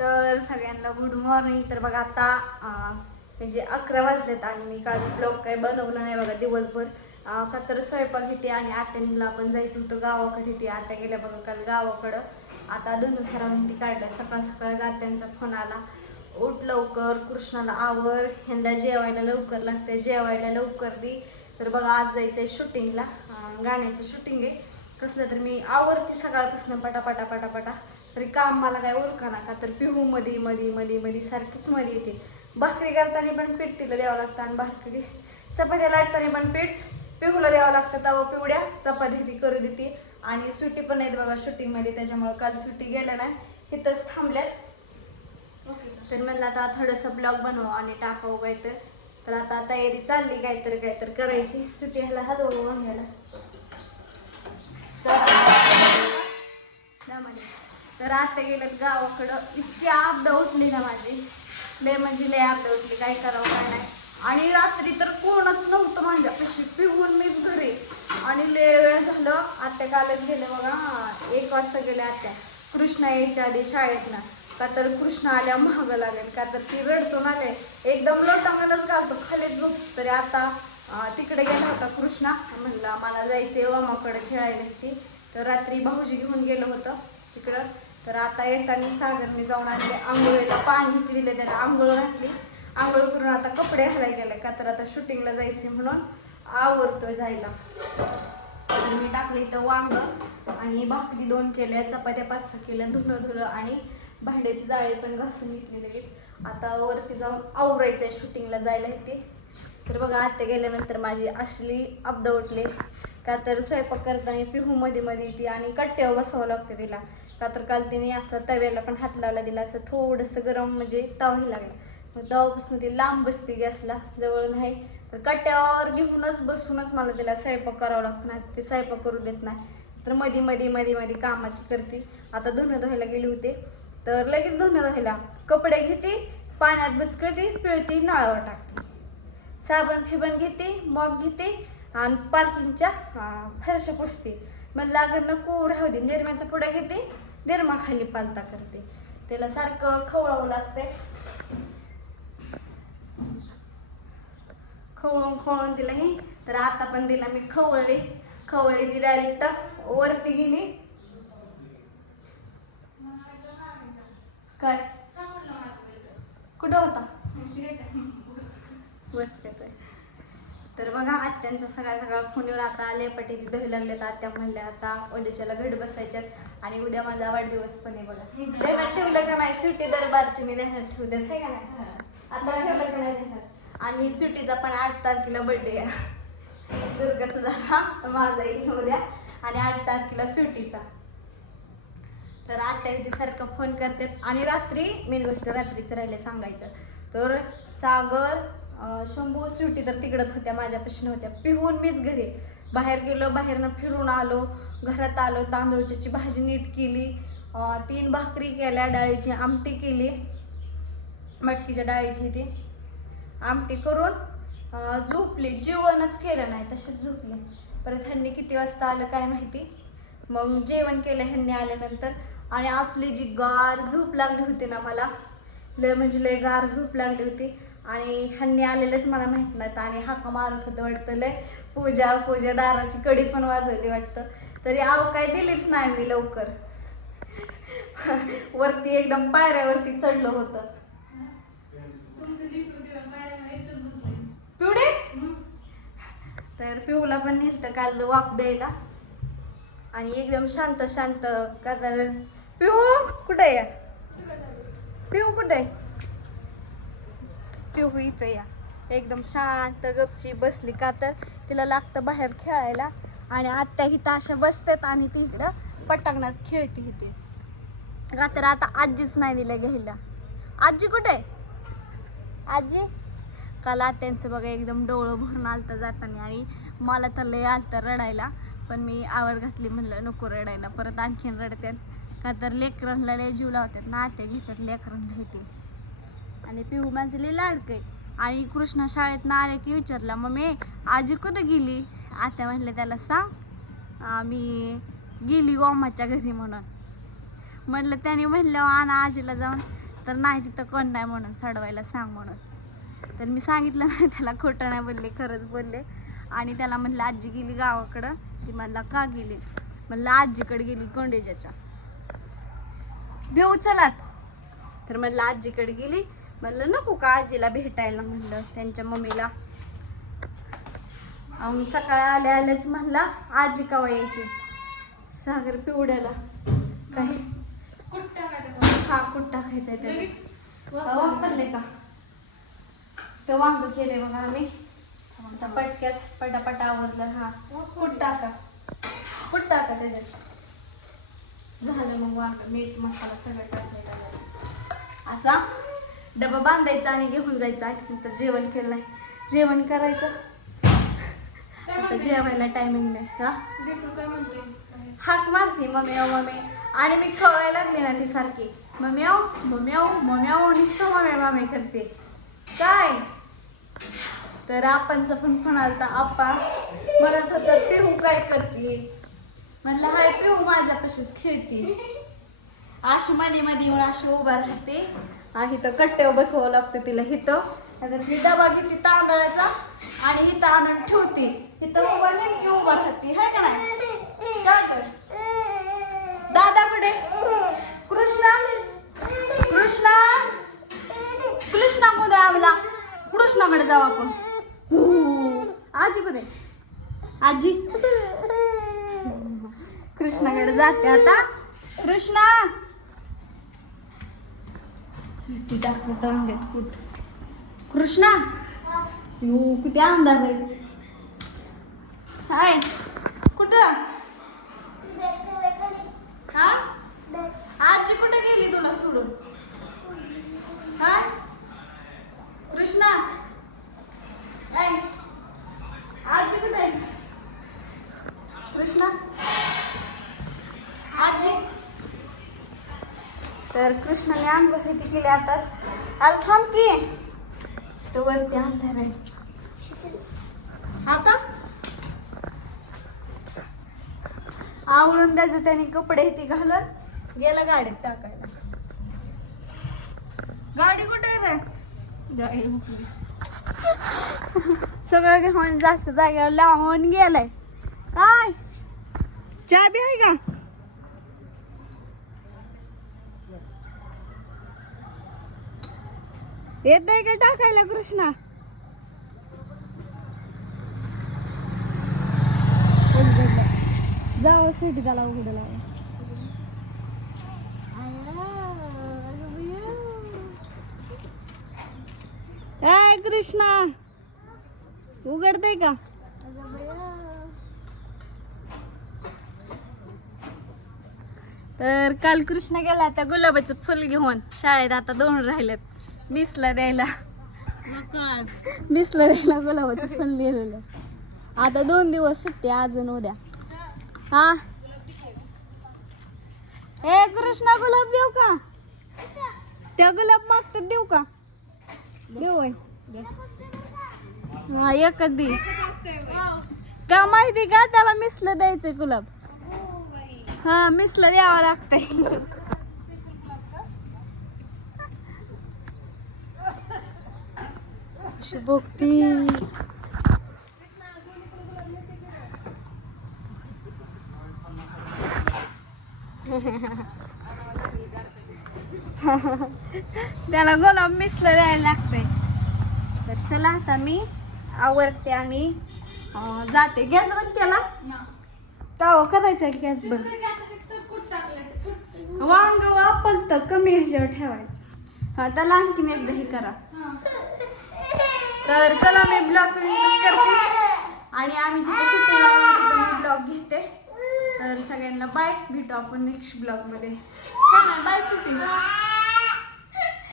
तर सगळ्यांना good morning तर बघा आता म्हणजे अकरा वाजलेत आणि मी काल ब्लॉग काही बनवलं नाही बघा दिवसभर. का तर स्वयंपाक घेते आणि आत्यांना पण जायचं होतं गावाकडे ते आत्या गेल्या बघा काल गावाकडं. आता धनुसरा ती काढलं सकाळ सकाळ आत्यांचा फोन आला. उठ लवकर कृष्णाला आवर. ह्यांना जेवायला लवकर लागते जेवायला लवकर दे. तर बघा आज जायचंय शूटिंगला गाण्याचं शूटिंग आहे. कसलं तर मी आवरती सकाळपासून पटापटा पटापटा. तरी काम मला काय ओळखा ना का तर पिहू मध्ये मध्ये मध्ये मध्ये सारखीच मध्ये येते. भाकरी करताना पण पीठ तिला द्यावं लागतं आणि भाकरी चपात्या लाटताना पण पीठ पिहूला द्यावं लागतं तवा पिवड्या चपाती ती करू देते. आणि सुट्टी पण आहेत बघा शूटिंगमध्ये त्याच्यामुळे काल सुट्टी गेल्या नाही इथंच थांबल्यात. तर म्हणलं आता थोडंसं ब्लॉग बनवा आणि टाकावं काय तर तर आता तयारी चालली काय तर काय तर करायची. सुट्टी ह्याला हलवून घ्यायला. त्यामध्ये. तर आता गेल्यात गावाकडं इतकी आपदा उठली ना माझी. लय म्हणजे लय आपदा उठली काय करावं काय नाही. आणि रात्री तर कोणच नव्हतं माझ्यापाशी पिहून मीच घरी. आणि लय वेळ झालं आत्या कालच गेले बघा. एक वाजता गेले आत्या. कृष्णा यायच्या आधी शाळेत ना का तर कृष्ण आल्या महाग लागेल का तर ती रडतो ना लय एकदम लोटांगणच घालतो खालीच बघ तरी आता तिकडे गेला होता कृष्णा. म्हणला मला जायचंय वामाकडे खेळायला ती तर रात्री भाऊजी घेऊन गेलं होतं तिकडं. तर आता येताना सागरने जाऊन आणले आंघोळीला पाणी दिले त्याला आंघोळ घातली. आंघोळ करून आता कपडे घालायला गेले का तर आता शूटिंगला जायचे म्हणून आवरतोय जायला. तर मी टाकलं इथं वांग आणि भाकरी दोन केल्या चपात्या पाच सहा केल्या धुणं धुणं आणि भांड्याची जाळी पण घासून घेतली लगेच. आता वरती जाऊन आवरायचं आहे शूटिंगला जायला येते तर बघा आत्या गेल्यानंतर माझी असली अब्दा उठले. का तर स्वयंपाक करताना पिहू मध्ये मध्ये येते आणि कट्ट्यावर बसावं लागतं तिला. का तर काल तिने असं तव्याला पण हात लावला दिला असं थोडंसं गरम म्हणजे तवाही लागला. मग तवापासून ती लांब बसते गॅसला जवळ नाही. तर कट्ट्यावर घेऊनच बसूनच मला तिला स्वयंपाक करावा लागतो नाही ते स्वयंपाक करू देत नाही. तर मध्ये मध्ये मध्ये मध्ये कामाची करते. आता धुणं धुवायला गेले होते. तर लगेच धुणं धुवायला कपडे घेते पाण्यात बुचकळते पिळते नळावर टाकते. साबण फिबण घेते मॉप घेते आणि पार्किंगच्या फरशा पुसते. मग लागण नको राहू दे. निर्म्याचा पुढा घेते. निर्माखाली पालता करते. त्याला सारखं खवळावं लागतंय. खवळून खवळून तिला हे. तर आता पण तिला मी खवळली. खवळली ती डायरेक्ट वरती गेली. काय? कुठं होता? वच येतोय तर बघा आत्यांचा सगळा सगळा फोनवर आता आले पटे धुई लागले तर आत्या म्हणल्या आता उद्याच्याला घट बसायच्यात आणि उद्या माझा वाढदिवस पण आहे बघा. ध्यानात ठेवलं का नाही? सुट्टी दरबारची मी ध्यानात ठेवू देत आहे का नाही? आता ठेवलं का नाही ध्यानात? आणि सुट्टीचा पण आठ तारखेला बर्थडे आहे. दुर्गाचा झाला. तर माझा एक उद्या आणि आठ तारखेला सुट्टीचा. तर आत्या सारखं फोन करतात. आणि रात्री मेन गोष्ट रात्रीचं राहिले सांगायचं. तर सागर शंभू सुटी तर तिकडंच होत्या माझ्यापाशी नव्हत्या. पिहून मीच घरी. बाहेर गेलो बाहेरनं फिरून आलो घरात आलो तांदूळची भाजी नीट केली तीन भाकरी केल्या डाळीची आमटी केली मटकीच्या डाळीची ती. आमटी करून झोपली. जेवणच केलं नाही तसेच झोपले. परत ह्यांनी किती वाजता आलं काय माहिती? मग जेवण केलं ह्यांनी आल्यानंतर. आणि असली जी गार झोप लागली होती ना मला लय म्हणजे लय गार झोप लागली होती. आणि ह्यांनी आलेलंच मला माहीत नाही आणि हाका मारत होतं वाटतं लय पूजा पूजा दाराची कडी पण वाजवली वाटतं. तरी आव काय दिलीच नाही मी लवकर. वरती एकदम पायऱ्यावरती चढलं होतं. पिवडे तर पिऊला पण नेलतं काल वाप द्यायला. आणि एकदम शांत शांत का तर पिऊ कुठे या पिऊ कुठे आहे पिऊ इथं या. एकदम शांत गपची बसली का तर? तिला लागतं बाहेर खेळायला. आणि आत्या तर अशा बसतात आणि ती इकडं पटांगणात खेळते इथे. का तर आता आजीच नाही दिलं घ्यायला. आजी कुठे? आहे आजी? काल आत्यांचं बघा एकदम डोळं भरून आलतं जाताना आणि मला तर लय आलतं रडायला. पण मी आवर घातली म्हणलं नको रडायला परत आणखीन रडतात का तर लेकरांना लय जीव लावतात ना आत्या घेतात लेकरांना इथे. आणि पिहू माझं लाडके लाडकं आहे. आणि कृष्णा शाळेत ना आले की विचारला मम्मी आजी कुठं गेली? आता म्हणले त्याला सांग आम्ही गेली गोमाच्या घरी म्हणून. म्हणलं त्याने म्हणलं आणा आजीला जाऊन. तर नाही तिथं कोण नाही म्हणून सडवायला सांग म्हणून. तर मी सांगितलं ना त्याला खोटं नाही बोलले खरंच बोलले. आणि त्याला म्हणलं आजी गेली गावाकडं. ती म्हणला का गेली? म्हणलं आजीकडे गेली कोंडेजाच्या भेऊ चलात तर म्हणलं आजीकडे गेली म्हणलं नको का आजीला भेटायला? म्हणलं त्यांच्या मम्मीला. सकाळी आल्या आल्याच म्हणला आजी कवा यायची? सागर पिवड्याला. काही हा कुठ टाकायचंय त्याला. वापरले का? तर वांग केले बघा आम्ही. आता पटक्यास पटापट आवरलं हा. कुठ टाका? कुठ टाका त्याच्यात? झालं मग वांग मीठ मसाला सगळं टाकलेलं झालं. असा? डबा बांधायचा आणि घेऊन जायचा. नंतर जेवण केलं नाही. जेवण करायचं. आता जेवायला टायमिंग नाही हा? हाक मारते मम्मी ओ मम्मी. आणि मी खवळायला लागले ना ती सारखी. मम्मी ओ मम्मी ओ नुसतं मम्मी मम्मी करते. काय? तर आपणचं पण फोन आलता आप्पा म्हणत होता पिहू काय करते? म्हणलं हाय पिहू माझ्यापाशीच खेळते. अशी मध्ये मध्ये येऊन अशी उभा राहते. आणि इथं कट्ट्यावर बसवावं लागतं तिला हिथं आता ती डबा घेते तांदळाचा आणि हिथं आणून ठेवते. हिथं उभा नेमकी उभा राहते हाय का नाही? काय कर? दादा कुठे? कृष्णा? कृष्णा? कृष्णा कुठे आमला? कृष्णाकडे जाऊ आपण. आजी कुठे? आजी? कृष्णाकडे जाते आता. कृष्णा? टाकलं कुठ कृष्णा? यू किती अंधार आहे हाय. कुठं? हा? आजी कुठे गेली तुला सोडून? हा? कृष्णा? आजी कुठे आहे? कृष्णा आजी तर कृष्णाने आंबा खेती केली. आताच आल थांब की. तो वरती अंधार आहे आता आवरून द्यायचं त्याने कपडे ती घालत गेला गाडीत टाकायला. गाडी कुठे आहे रे? सगळं घेऊन जास्त जागेवर लावून गेलाय. काय चहा बी आहे का? येत आहे का टाकायला कृष्णा? जावं सीट त्याला उघड काय कृष्णा? उघडतय का? तर काल कृष्ण गेला आता गुलाबाचं फुल घेऊन. शाळेत आता दोन राहिलेत. मिसला द्यायला मिसला द्यायला गुलाबाचं फुल लिहिलेलं. आता दोन दिवस सुट्टी आज उद्या. हा? ए कृष्णा गुलाब देऊ का? त्या गुलाब मागतात देऊ का? देऊ. हा एकच दे. का माहिती का? त्याला मिसलं द्यायचंय गुलाब. हा मिसलं द्यावं लागतंय. अशी त्याला गुलाब मिसलं द्यायला लागतंय. तर चला आता मी आवडते आणि जाते. गॅस बंद केला? तवा करायचा गॅस बंद. वांग आपण तर कमी ह्याच्यावर ठेवायचं. हा त्याला आणखी एकदा हे करा. तर चला मी ब्लॉग करते. आणि आम्ही जिथे सुट्टी मी ब्लॉग घेते. तर सगळ्यांना बाय भेटू आपण नेक्स्ट ब्लॉगमध्ये. बाय सुट्टी.